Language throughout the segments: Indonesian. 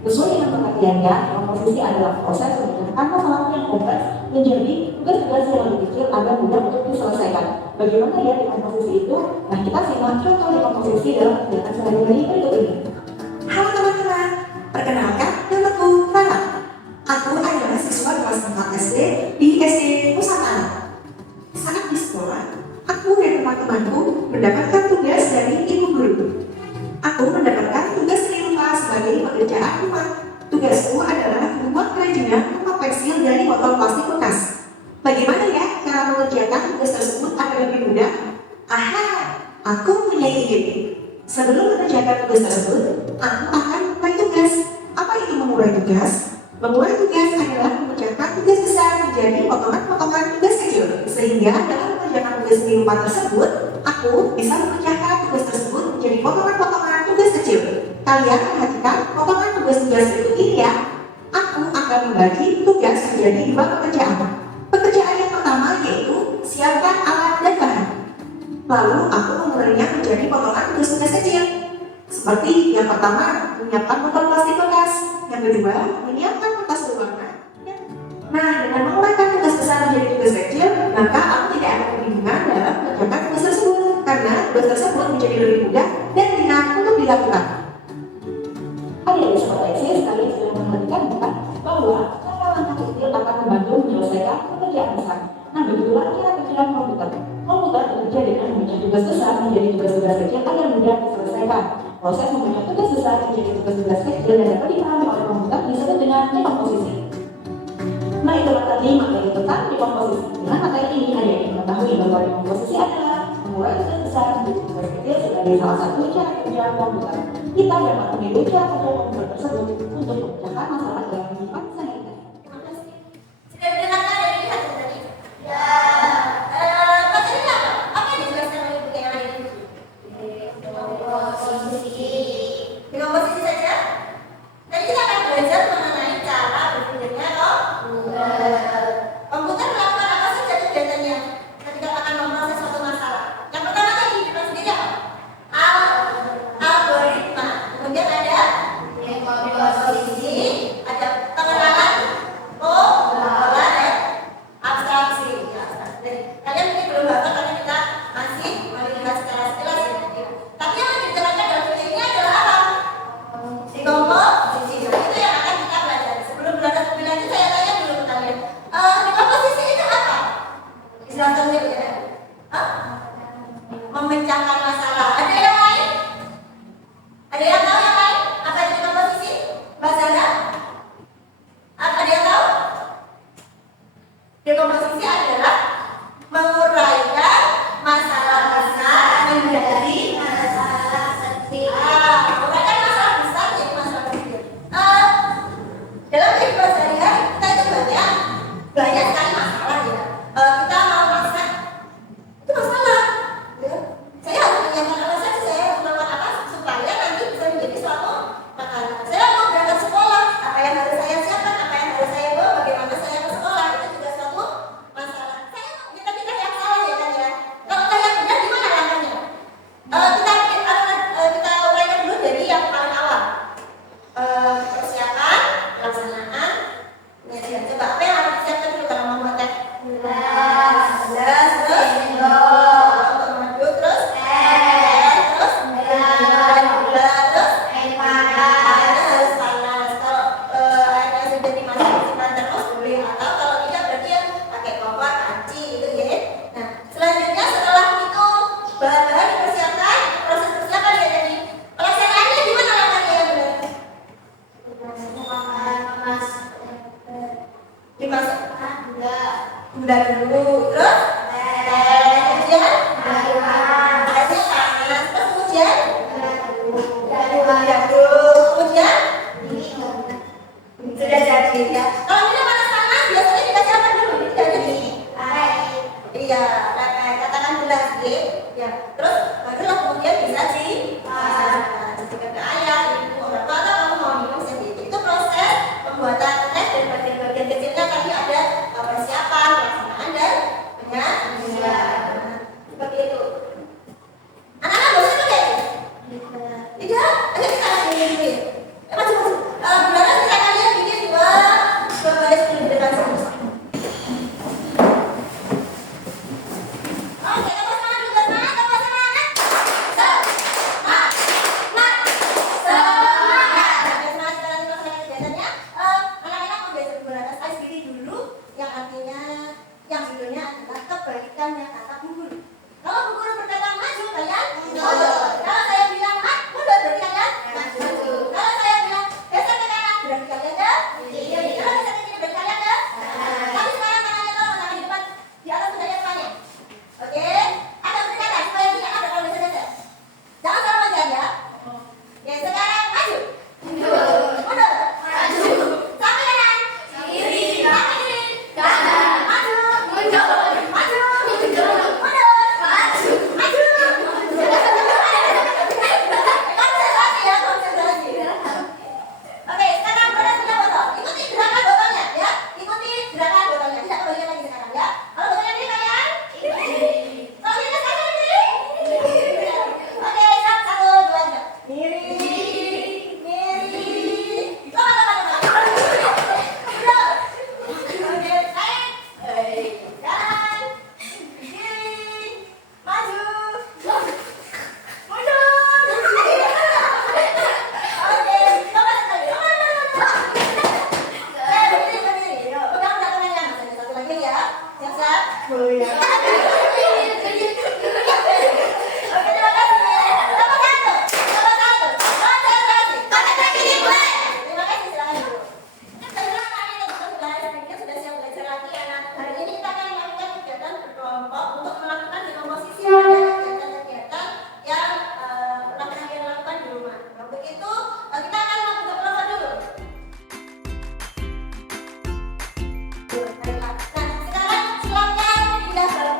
Sesuai dengan pengertiannya, komposisi adalah proses memecahkan masalah yang kompleks menjadi tugas-tugas yang lebih kecil agar mudah untuk diselesaikan. Bagaimana ya dekomposisi itu? Nah, kita simak contoh dekomposisi dalam kegiatan sehari-hari berikut ini. Halo teman-teman, perkenalkan namaku Farah. Aku adalah siswa kelas 4 SD di SD Nusantara. Saat di sekolah, aku dan teman-temanku mendapatkan tugas dari ibu guru. Aku mendapatkan tugas seni rupa sebagai pekerjaan rumah. Tugasku adalah membuat kerajinan rumah pensil dari botol plastik bekas. Bagaimana ya cara mengerjakan tugas tersebut agar lebih mudah? Aha, aku punya ide. Sebelum mengerjakan tugas tersebut, aku akan memulai tugas. Apa itu memulai tugas? Memulai tugas adalah memecahkan tugas besar menjadi potongan-potongan tugas kecil. Sehingga dalam mengerjakan tugas seni rupa tersebut, aku bisa memecahkan tugas tersebut menjadi potongan-potongan tugas kecil. Kalian perhatikan potongan tugas-tugas berikut ini ya. Aku akan membagi tugas menjadi 2 pekerjaan. Pekerjaan yang pertama yaitu siapkan alat dan bahan. Lalu aku memulainya menjadi potongan tugas-tugas kecil. Seperti yang pertama, menyiapkan botol plastik bekas. Yang kedua, menyiapkan kertas berwarna. Nah, dengan menguraikan tugas besar menjadi tugas kecil, maka aku tidak akan kebingungan dalam mengerjakan tugas tersebut. Karena tugas tersebut menjadi lebih mudah dan ringan untuk dilakukan. Adik-adik sobat IC sekalian sudah memperhatikan bukan bahwa langkah-langkah kecil akan membantu menyelesaikan pekerjaan besar. Nah, begitulah kira pikiran komputer. Komputer bekerja dengan memecah tugas besar menjadi tugas-tugas kecil agar mudah diselesaikan. Proses memecah tugas besar menjadi tugas-tugas kecil dan dapat dipahami oleh komputer disebut dengan dekomposisi. Nah, itulah tadi materi tentang dekomposisi. Dengan materi ini hanya ingin mengetahui bahwa dekomposisi adalah memulai tugas besar menjadi tugas kecil sebagai salah satu cara kerja komputer. Kita dapat meniru cara kerja komputer tersebut untuk memecahkan masalah dalam kehidupan sehari-hari. Terima kasih. Sudah mendengarkan dari pihak tadi? Ya. Materinya apa? Apa yang dijelaskan oleh buku yang ada di sini? Dekomposisi. Dekomposisi saja? Tadi kita akan belajar mengenai cara berpikirnya komputer. Komputer melakukan apa saja kegiatannya ketika akan memproses suatu masalah? Yang pertama tadi kita sendiri apa? Algoritma. Kemudian ada dekomposisi, ada pengenalan, pola dan abstraksi. Ya, abstraksi. Kalian mungkin belum hafal karena kita masih melihat secara sekilas ya. Tapi yang diterangkan dalam video ini adalah apa? Dekomposisi. Nah, itu yang akan kita pelajari. Sebelum belajar lebih lanjut, saya tanya dulu ke kalian. Dekomposisi itu apa? Silahkan dulu ya. Memecahkan masalah. Ada yang lain? Ada yang tahu yang lain? Apa itu dekomposisi? Mbak Zara? Ada yang tahu? Dekomposisi adalah menguraikan masalah besar menjadi masalah kecil. Menguraikan masalah besar menjadi masalah kecil. Dalam kehidupan sehari-hari kita itu banyak sekali masalah ya. Kita mau masak, itu masalah. Ya. Saya harus menyiapkan alasan saya harus melakukan apa supaya nanti bisa menjadi suatu makanan. Saya mau berangkat sekolah, apa yang harus saya siapkan, apa yang harus saya bawa, bagaimana saya ke sekolah, itu juga suatu masalah. Saya mau kita yang salah ya kan ya. Kalau kita yang benar gimana langkahnya? Kita uraikan dulu dari yang paling awal. Persiapan, pelaksanaan, penyajian. Coba apa yang harus disiapkan dulu kalau mau buat teh? Gelas, terus untuk madu, terus terus gula, terus airnya harus panas. Kalau airnya sudah dimasak disimpan terus boleh, atau kalau tidak berarti ya pakai kompor, panci gitu ya. Nah, selanjutnya setelah itu bahan-bahan dipersiapkan, proses persiapan ya jadi pelaksanaannya gimana langkahnya yang benar? Dimasak gula dulu, terus kemudian airnya panas, terus kemudian kemudian sudah jadi ya. Kalau minum panas biasanya dikasih apa dulu? Jadi iya, katakan gelas ya. Terus barulah kemudian bisa disajikan ke ayah, ibu, orang tua, atau kamu mau minum sendiri. Itu proses pembuatan teh dan bagian-bagian kecilnya tadi ada persiapan, pelaksanaan dan penyajian. Seperti itu. Anak-anak bosan tuh kayak gitu? Tidak? Ayo kita langsung dulu ya. Masuk. Gimana sih kalian bikin 2 Oh ya. Oke, terima kasih. Nomor satu. Konsentrasi dimulai. Terima kasih, silakan dulu. Setelah kami sudah sudah siap belajar lagi anak. Hari ini kita akan melakukan kegiatan berkelompok untuk melakukan di komposisi pada kegiatan-kegiatan yang pernah kita lakukan di rumah. Untuk itu kita akan membuka kelompok dulu. Nah, sekarang silakan pindah ke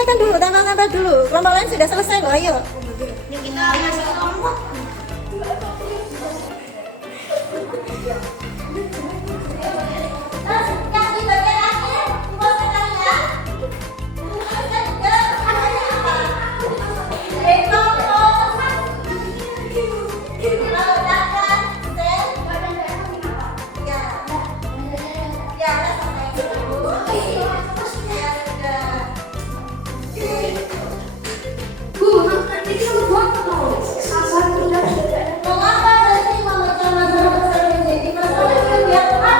selesaikan dulu, tempel-tempel dulu. Kelompok lain sudah selesai loh, ayo. Kita masuk kelompok. Yang di bagian akhir, dimasukkan ya. Dimasukkan juga namanya apa? Dekompos. Meledakan sel. Ya. Ya, udah selesai dulu. Ya, sudah. Mengapa berarti memecah masalah besar menjadi masalah yang biar apa?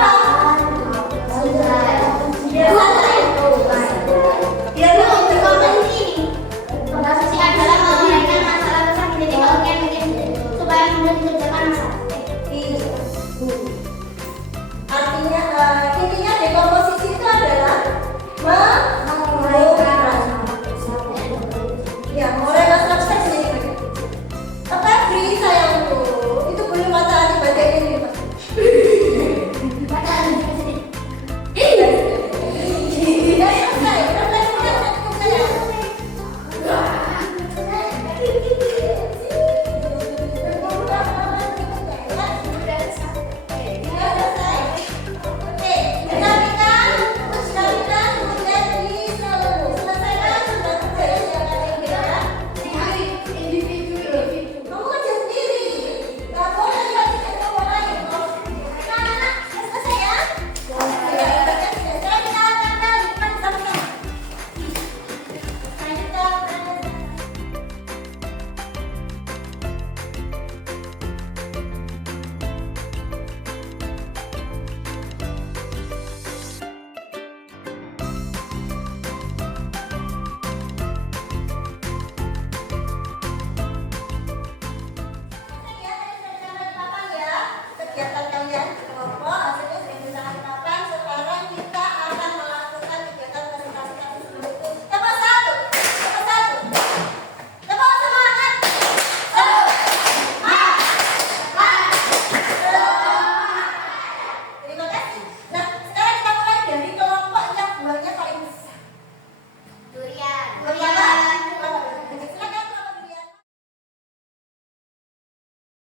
Biar santai. Biar lebih berkompetisi. Fondasi adalah mengerjakan masalah besar menjadi bagian kecil supaya mudah dikerjakan masalah. Artinya, intinya dekomposisi itu adalah menguraikan. Ya, mengurai masalah besar menjadi bagian kecil. Apa beri sayangku? Itu boleh masalah di bagian ini, Pak. Iya. Iya, selesai. Refleksikan cukup saya. Kegiatan kalian di kelompok hasilnya sudah bisa dilakukan. Sekarang kita akan melakukan kegiatan presentasi kami sebelum itu. Tempat satu, tempat satu, tempat semangat. Terima kasih. Nah, sekarang kita mulai dari kelompok yang buahnya paling besar. Durian. Silakan kelompok durian.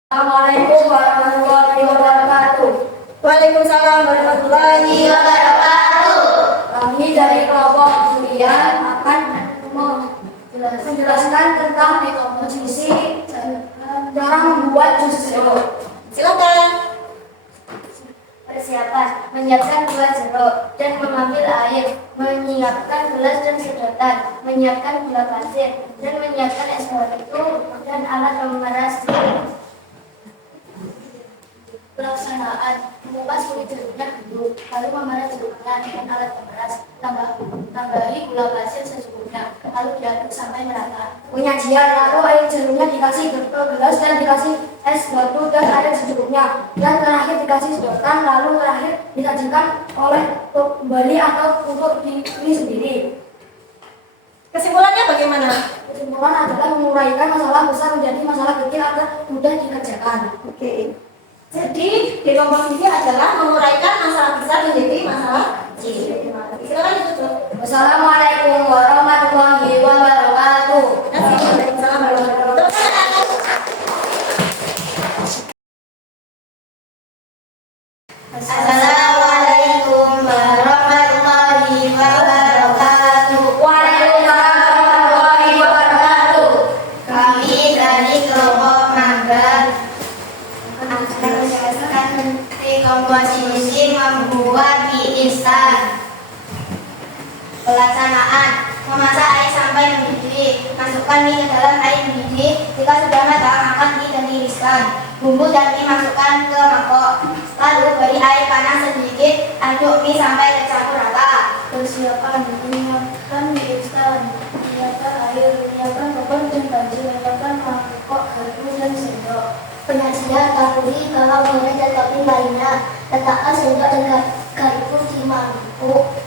Assalamualaikum warahmatullahi wabarakatuh. Waalaikumsalam warahmatullahi wabarakatuh. Kami dari kelompok durian akan menjelaskan tentang dekomposisi cara membuat jus jeruk. Silakan. Persiapan: menyiapkan gula jeruk dan mengambil air, menyiapkan gelas dan sedotan, menyiapkan gula pasir dan menyiapkan es batu dan alat pemeras. Pelaksanaan: mengupas kulit jeruknya dulu, lalu memeras jeruknya dengan alat pemeras. Tambahi gula pasir secukupnya, lalu diaduk sampai merata. Penyajian, lalu air jeruknya dikasih ke gelas dan dikasih es batu dan air secukupnya, dan terakhir dikasih sedotan, lalu terakhir disajikan oleh kembali atau untuk diri sendiri. Kesimpulannya bagaimana? Kesimpulan adalah menguraikan masalah besar menjadi masalah kecil agar mudah dikerjakan. Oke. Jadi dekomposisi adalah menguraikan masalah besar menjadi masalah kecil. Silakan ditutup. Wassalamualaikum warahmatullahi wabarakatuh. Waalaikumsalam warahmatullahi wabarakatuh. Assalamualaikum warahmatullahi wabarakatuh. Waalaikumsalam warahmatullahi wabarakatuh. Kami dari kelompok magang akan menjelaskan dekomposisi membuat mie instan. Pelaksanaan: memasak air sampai mendidih. Masukkan mie ke dalam air mendidih. Jika sudah matang, angkat mie dan tiriskan. Bumbu dan mie masukkan ke mangkok. Lalu beri air panas sedikit. Aduk mie sampai tercampur rata. Persiapan: menyiapkan mie instan. Menyiapkan air, menyiapkan bubur dan baju, menyiapkan mangkok, garpu dan sendok. Penyajian: karburi, bawang goreng dan topping lainnya. Letakkan sendok dan garpu di mangkuk.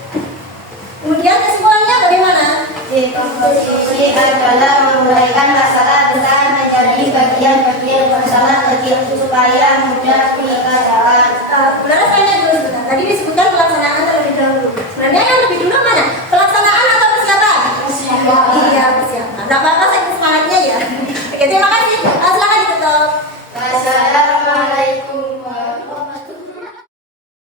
Kemudian kesimpulannya bagaimana? Dekomposisi adalah menguraikan masalah besar menjadi bagian-bagian masalah kecil supaya mudah dikerjakan. Benar tanya dulu sebentar. Tadi disebutkan pelaksanaan terlebih dahulu. Sebenarnya yang lebih dulu mana? Pelaksanaan atau persiapan? Persiapan. Nggak apa-apa, saya semangatnya ya. Oke, terima kasih. Silakan ditutup. Assalamualaikum warahmatullahi wabarakatuh.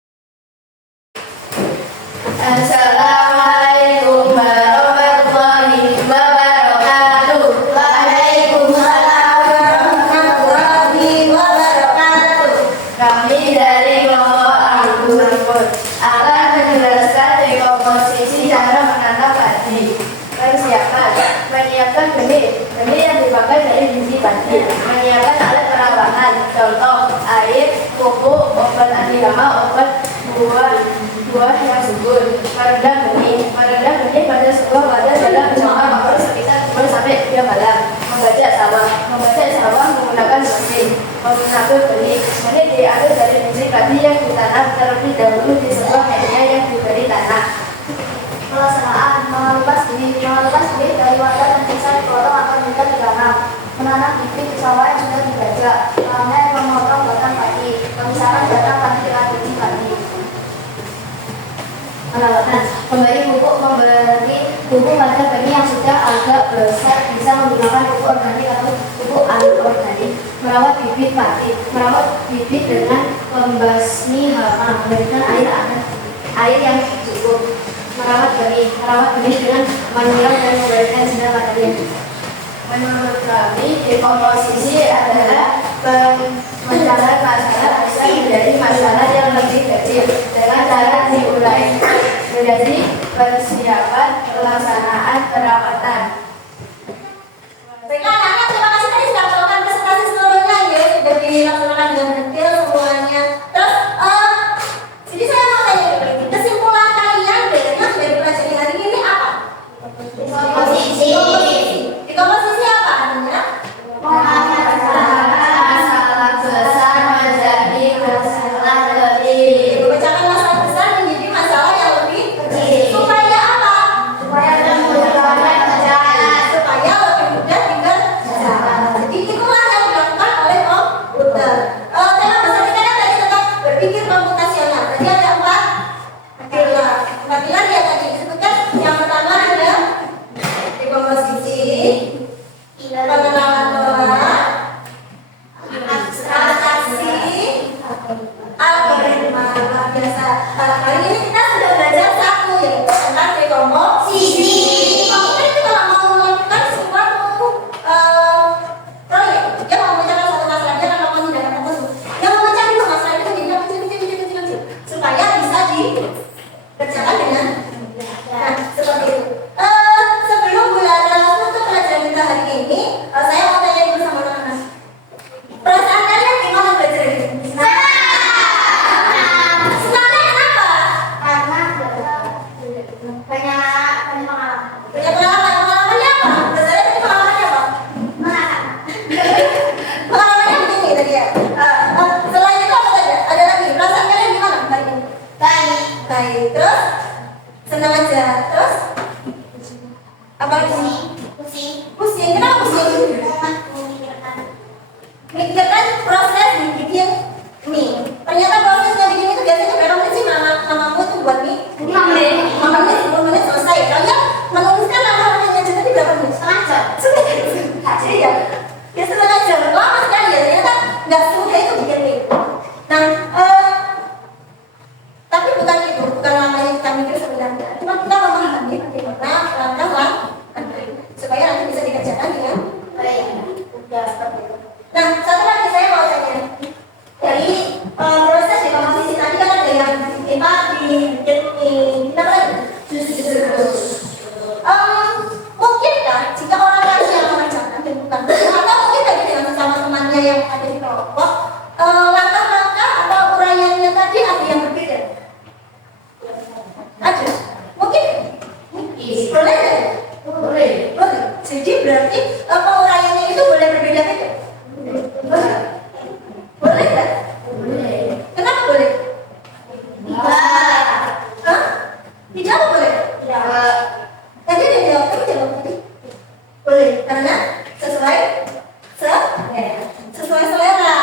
Assalamualaikum warahmatullahi wabarakatuh. Waalaikumsalam warahmatullahi wabarakatuh. Kami dari kelompok Al-Qur'an akan menjelaskan dekomposisi cara menanam padi. Persiapan: menyiapkan benih yang dipakai dari biji padi, menyiapkan alat perawahan, contoh air, pupuk, obat anti hama, obat buah yang subur. Merendam benih pada sebuah wadah dalam jangka waktu sekitar 2 sampai 3 malam. Membajak sawah menggunakan mesin. Menabur benih diambil dari biji padi yang ditanam terlebih dahulu di sebuah media yang diberi tanah. Pelaksanaan: mengelupas benih dari wadah dan sisa dipotong atau juga ditanam. Menanam bibit di sawah yang sudah dibajak. Panen, memotong batang padi. Pemisahan batang padi dengan biji padi. Perawatan: memberi pupuk pada benih yang sudah agak besar, bisa menggunakan pupuk organik atau pupuk anorganik. Merawat bibit dengan pembasmi hama, memberikan air yang cukup. Merawat benih dengan menyiram dan memberikan sinar matahari. Menurut kami, dekomposisi adalah pemecahan masalah bisa menjadi masalah yang lebih kecil dengan cara diurai menjadi persiapan pelaksanaan perawatan. Baiklah anak-anak, terima kasih tadi sudah melakukan presentasi seluruhnya ya, sudah dilaksanakan dengan detail semuanya. Terus, jadi saya mau tanya dulu, kesimpulan kalian dari yang sudah dipelajari hari ini apa? Dekomposisi. Dekomposisi apa artinya? Masalah besar menjadi masalah kecil. Memecahkan masalah besar menjadi masalah yang lebih Kecil. supaya apa? Supaya memudahkan pekerjaan. Supaya lebih mudah dikerjakan. Jadi itulah yang dilakukan oleh komputer. Tema besar kita kan tadi tentang berpikir komputasional. Berarti ada 4 pilar. 4 pilar ya tadi disebutkan. Yang pertama adalah dekomposisi, pengenalan pola, abstraksi, algoritma. Luar biasa. Hari ini kita sudah belajar satu yaitu tentang dekomposisi. Komputer itu kalau mau melakukan suatu proyek, dia mau memecahkan satu masalah, dia akan melakukan tindakan tertentu. Dia memecah dulu masalah itu menjadi yang kecil supaya bisa dikerjakan dengan nah, seperti itu. Sebelum belajar untuk pelajaran kita hari ini, saya mau tanya dulu sama anak-anak. Perasaan kalian gimana belajar ini? Senangnya kenapa? Karena banyak pengalaman. Punya pengalaman. Pengalamannya apa? Belajarnya tadi pengalamannya apa? Pengalamannya begini tadi ya. Selain itu apa saja? Ada lagi. Perasaan kalian gimana hari ini? Baik. Baik. Terus? Senang aja. Terus? Apa lagi? Pusing. Kenapa pusing? Mikirkan proses bikin mie. Ternyata prosesnya bikin itu biasanya berapa menit sih mamamu tuh buat mie? 5 menit. 10 menit selesai. Kalian menuliskan nama-namanya aja tadi berapa menit? Setengah jam. Iya. Ya setengah jam. Lama sekali ya. Ternyata nggak semudah itu bikin mie. Nah, tapi bukan itu. Bukan lamanya kita mikir sebenarnya. Cuma kita memahami bagaimana langkah supaya nanti bisa dikerjakan dengan Baik. ya seperti itu. Nah, satu lagi saya mau tanya dari proses dekomposisi tadi kan ada yang bikin padi, bikin mie, apa lagi? Mungkinkah jika orang lain yang mengerjakan dan bukan atau mungkin tadi dengan sesama temannya yang ada di kelompok langkah-langkah atau uraiannya tadi ada yang berbeda? Ada? Mungkin? Boleh nggak? Boleh. Jadi berarti penguraiannya itu boleh berbeda-beda? Boleh nggak? Boleh. Kenapa boleh? Hah? Tidak boleh? Tadi ada yang jawab, kamu jawab tadi? Boleh, karena sesuai selera.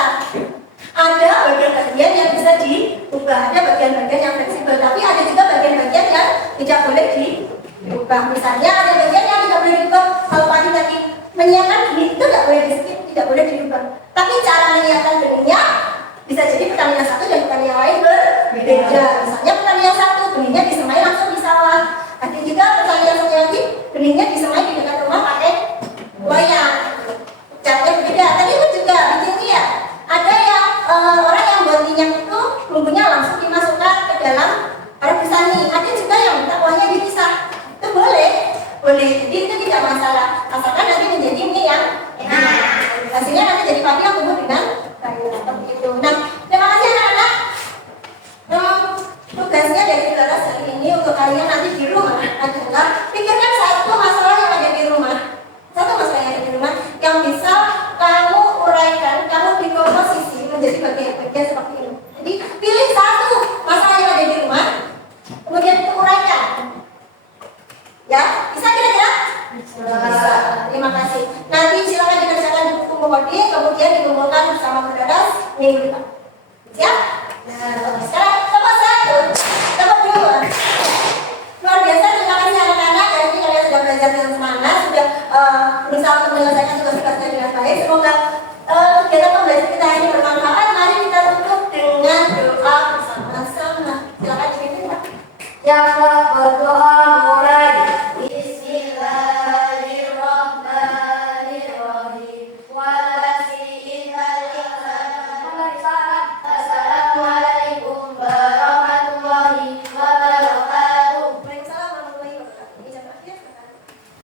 Ada bagian-bagian yang bisa diubah, ada bagian-bagian yang fleksibel, tapi ada juga bagian-bagian yang tidak boleh diubah. Misalnya ada bagian yang tidak boleh diubah kalau padi menyiapkan benih itu tidak boleh di skip, tidak boleh dirubah. Tapi cara menyiapkan benihnya bisa jadi petani yang satu dan petani yang lain berbeda. Misalnya petani yang satu benihnya disemai langsung di sawah. Ada juga petani yang satu lagi benihnya disemai di dekat rumah pakai wayang. Caranya berbeda. Tadi itu juga bikin ya. Ada yang orang yang buat minyak itu bumbunya langsung dimasukkan ke dalam rebusani. Ada juga yang minta kuahnya dipisah. Itu boleh. Jadi itu tidak masalah. Asalkan nanti menjadi mie yang enak. Hasilnya nanti jadi padi yang tumbuh dengan baik. Seperti itu. Nah, terima kasih anak-anak. Tugasnya dari kelas hari ini untuk kalian nanti di rumah adalah pikirkan satu masalah yang ada di rumah. Satu masalah yang ada di rumah yang bisa kamu uraikan, kamu dikomposisi menjadi bagian-bagian seperti ini. Jadi pilih satu masalah yang ada di rumah, kemudian uraikan. Ya, bisa kira-kira? Bisa. Terima kasih. Nanti silakan dikerjakan di buku coding, kemudian dikumpulkan bersama Saudara minggu depan. Siap? Nah, sekarang nomor 1, nomor 2. Luar biasa, terima kasih anak-anak. Hari ini kalian sudah belajar dengan semangat, sudah berusaha untuk menyelesaikan